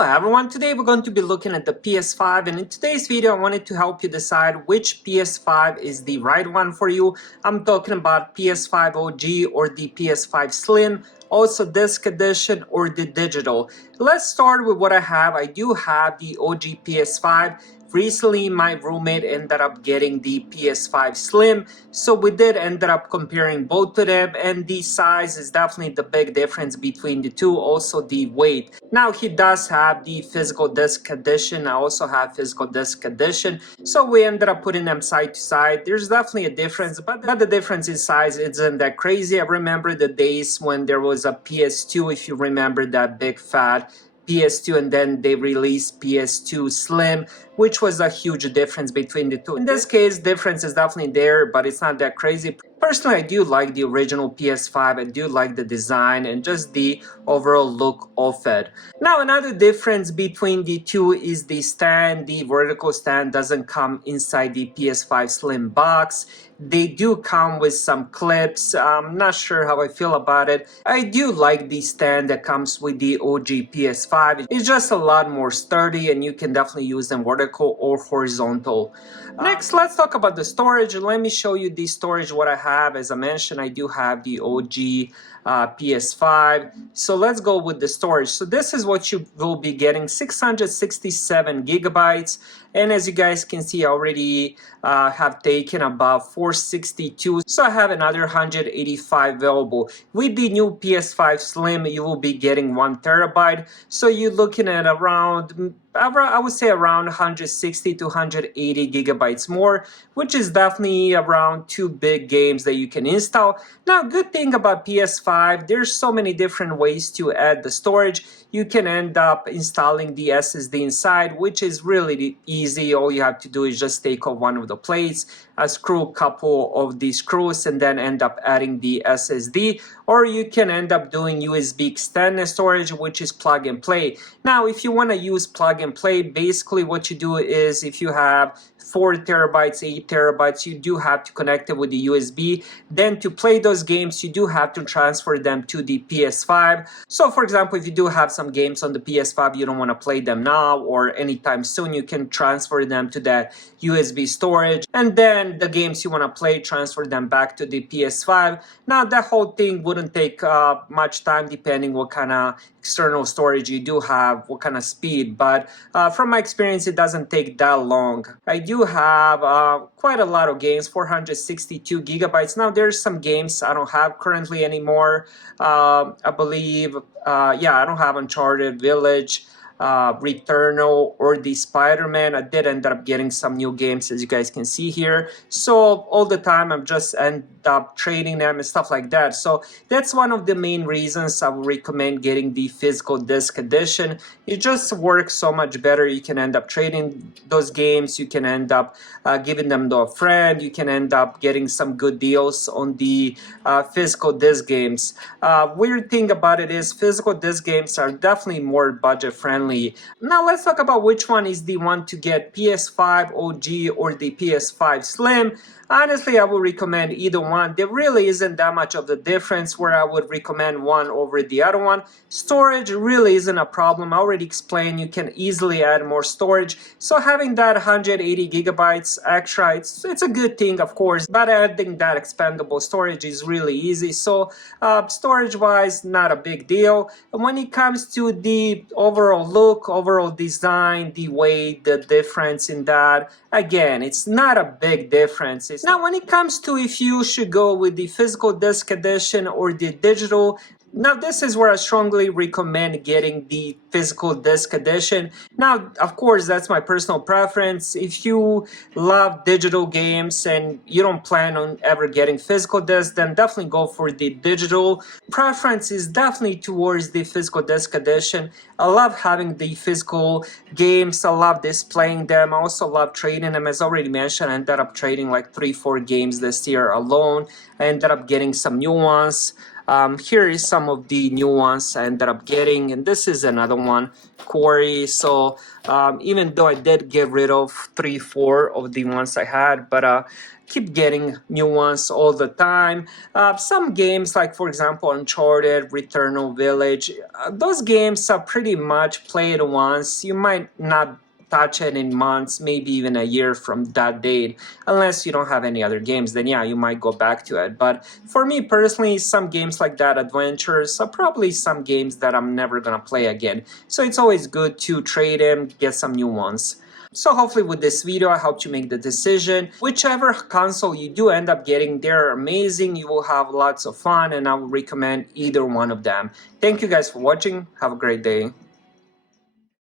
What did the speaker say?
Hello everyone, today we're going to be looking at the PS5, and in today's video I wanted to help you decide which PS5 is the right one for you. I'm talking about PS5 OG or the PS5 Slim, also disc edition or the digital. Let's start with what I have. I do have the OG PS5. Recently my roommate ended up getting the PS5 Slim, so we did end up comparing both of them, and the size is definitely the big difference between the two, also the weight. Now he does have the physical disc edition, I also have physical disc edition, so we ended up putting them side to side. There's definitely a difference, but the difference in size isn't that crazy. I remember the days when there was a PS2, if you remember that big fat PS2, and then they released PS2 Slim, which was a huge difference between the two. In this case, difference is definitely there, but it's not that crazy. Personally, I do like the original PS5. I do like the design and just the overall look of it. Now, another difference between the two is the stand. The vertical stand doesn't come inside the PS5 Slim box. They do come with some clips. I'm not sure how I feel about it. I do like the stand that comes with the OG PS5. It's just a lot more sturdy, and you can definitely use them vertical or horizontal. Next, let's talk about the storage. Let me show you the storage, what I have. As I mentioned, I do have the OG PS5. So let's go with the storage. So this is what you will be getting, 667 gigabytes. And as you guys can see, I already have taken about 462. So I have another 185 available. With the new PS5 Slim, you will be getting 1 terabyte. So you're looking at around, I would say around 160 to 180 gigabytes more, which is definitely around 2 big games that you can install. Now, good thing about PS5, there's so many different ways to add the storage. You can end up installing the SSD inside, which is really easy. All you have to do is just take off one of the plates, screw a couple of these screws, and then end up adding the SSD. Or you can end up doing USB extended storage, which is plug and play. Now, if you want to use plug and play, basically what you do is if you have 4 terabytes, 8 terabytes, you do have to connect it with the USB. Then to play those games, you do have to transfer them to the PS5. So for example, if you do have some games on the PS5, you don't want to play them now or anytime soon, you can transfer them to that USB storage. And then the games you want to play, transfer them back to the PS5. Now that whole thing wouldn't take much time depending what kind of external storage you do have, what kind of speed, but from my experience it doesn't take that long. I do have quite a lot of games, 462 gigabytes. Now there's some games I don't have currently anymore. I believe, yeah, I don't have Uncharted, Village, Returnal, or the Spider-Man. I did end up getting some new games, as you guys can see here. So all the time I'm just end up trading them and stuff like that. So that's one of the main reasons I would recommend getting the physical disc edition. It just works so much better. You can end up trading those games. You can end up giving them to a friend. You can end up getting some good deals on the physical disc games. Weird thing about it is physical disc games are definitely more budget friendly. Now let's talk about which one is the one to get, PS5 OG or the PS5 Slim. Honestly, I would recommend either one. There really isn't that much of the difference where I would recommend one over the other one. Storage really isn't a problem. I already explained you can easily add more storage. So having that 180 gigabytes extra, it's a good thing, of course, but adding that expandable storage is really easy. So storage-wise, not a big deal. And when it comes to the overall look, overall design, the weight, the difference in that, again, it's not a big difference. Now, when it comes to if you should go with the physical disc edition or the digital, now this is where I strongly recommend getting the physical disc edition. Now, of course, that's my personal preference. If you love digital games and you don't plan on ever getting physical disc, then definitely go for the digital. Preference is definitely towards the physical disc edition. I love having the physical games. I love displaying them. I also love trading them. As already mentioned, I ended up trading like 3-4 games this year alone. I ended up getting some new ones. Here is some of the new ones I ended up getting, and this is another one, Quarry. So even though I did get rid of 3-4 of the ones I had, but keep getting new ones all the time. Some games, like for example Uncharted, Returnal Village, those games are pretty much played once. You might not touch it in months, maybe even a year from that date, unless you don't have any other games. Then yeah, you might go back to it. But for me personally, some games like that, adventures, are probably some games that I'm never gonna play again. So it's always good to trade them, get some new ones. So hopefully with this video I helped you make the decision. Whichever console you do end up getting, they're amazing. You will have lots of fun, and I would recommend either one of them. Thank you guys for watching. Have a great day.